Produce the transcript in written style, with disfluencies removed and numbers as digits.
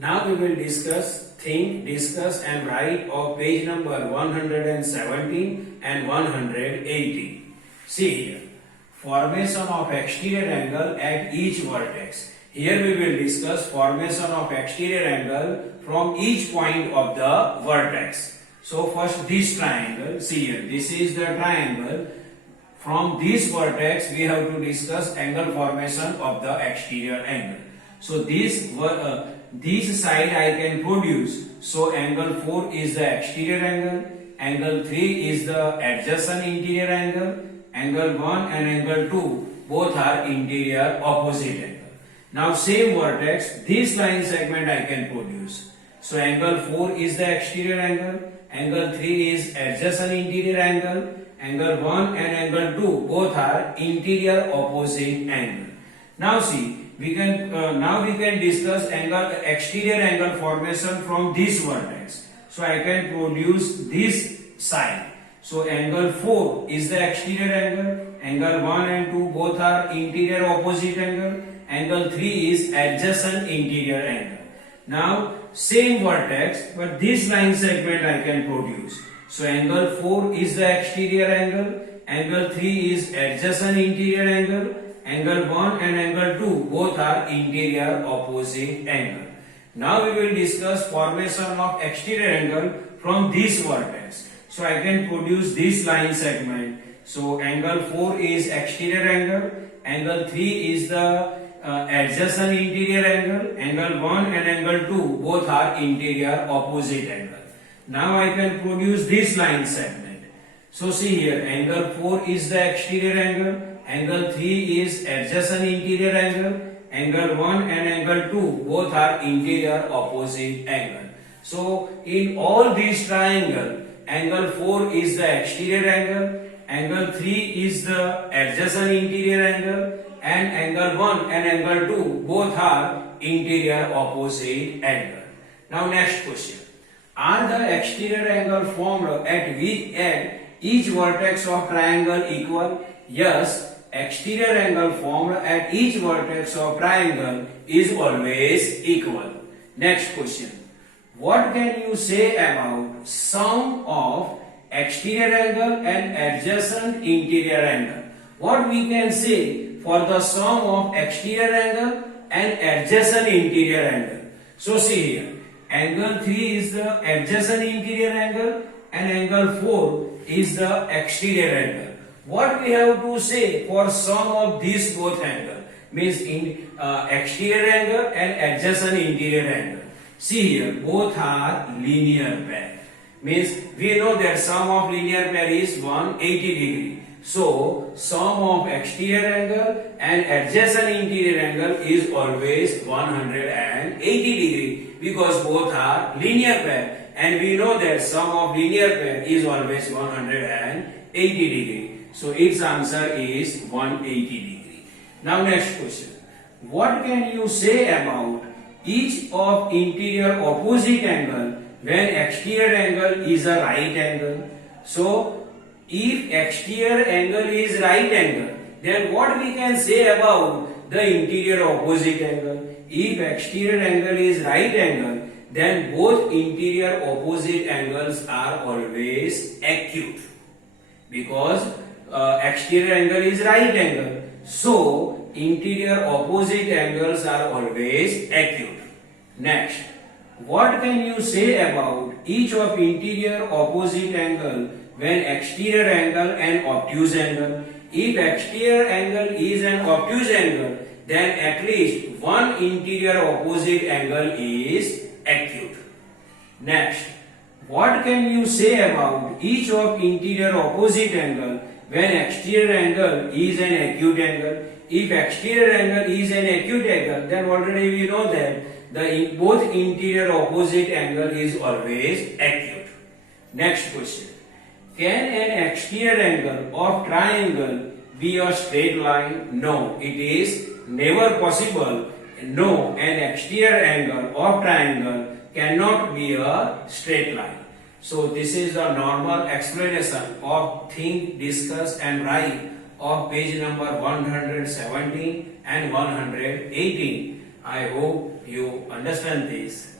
Now we will discuss, think, discuss and write of page number 117 and 118. See here, formation of exterior angle at each vertex. Here we will discuss formation of exterior angle from each point of the vertex. So first this triangle, see here, this is the triangle. From this vertex we have to discuss angle formation of the exterior angle. So this side I can produce. So angle 4 is the exterior angle, angle 3 is the adjacent interior angle, angle 1 and angle 2 both are interior opposite angle. Now same vertex, this line segment I can produce. So angle 4 is the exterior angle, angle 3 is adjacent interior angle, angle 1 and angle 2 both are interior opposite angle. Now see, we can discuss exterior angle formation from this vertex. So I can produce this side. So angle 4 is the exterior angle 1 and 2 both are interior opposite angle 3 is adjacent interior angle. Now same vertex, but this line segment I can produce. So angle 4 is the exterior angle 3 is adjacent interior angle 1 and angle 2 both are interior opposite angle. Now we will discuss formation of exterior angle from this vertex. So I can produce this line segment. So angle 4 is exterior angle 3 is the adjacent interior angle 1 and angle 2 both are interior opposite angle. Now I can produce this line segment. So see here, angle 4 is the exterior angle 3 is adjacent interior angle 1 and angle 2 both are interior opposite angle. So in all these triangle, angle 4 is the exterior angle 3 is the adjacent interior and angle 1 and angle 2 both are interior opposite angle. Now next question. Are the exterior angle formed at each vertex of triangle equal? Yes, exterior angle formed at each vertex of triangle is always equal. Next question. What can you say about sum of exterior angle and adjacent interior angle? What we can say for the sum of exterior angle and adjacent interior angle? So see here, angle 3 is the adjacent interior angle and angle 4 is the exterior angle. What we have to say for sum of these both angle means exterior angle and adjacent interior angle. See here, both are linear pair. Means we know that sum of linear pair is 180 degree. So sum of exterior angle and adjacent interior angle is always 180 degree because both are linear pair, and we know that sum of linear pair is always 180 degree. So its answer is 180 degree. Now next question. What can you say about each of interior opposite angle when exterior angle is a right angle? So if exterior angle is right angle, then what we can say about the interior opposite angle? If exterior angle is right angle, then both interior opposite angles are always acute because exterior angle is right angle. So interior opposite angles are always acute. Next, what can you say about each of interior opposite angle when exterior angle and obtuse angle? If exterior angle is an obtuse angle, then at least one interior opposite angle is acute. Next, what can you say about each of interior opposite angle when exterior angle is an acute angle? If exterior angle is an acute angle, then already we know that both interior opposite angle is always acute. Next question. Can an exterior angle of triangle be a straight line? No, it is never possible. No, an exterior angle of triangle cannot be a straight line. So this is the normal explanation of think, discuss and write of page number 117 and 118. I hope you understand this.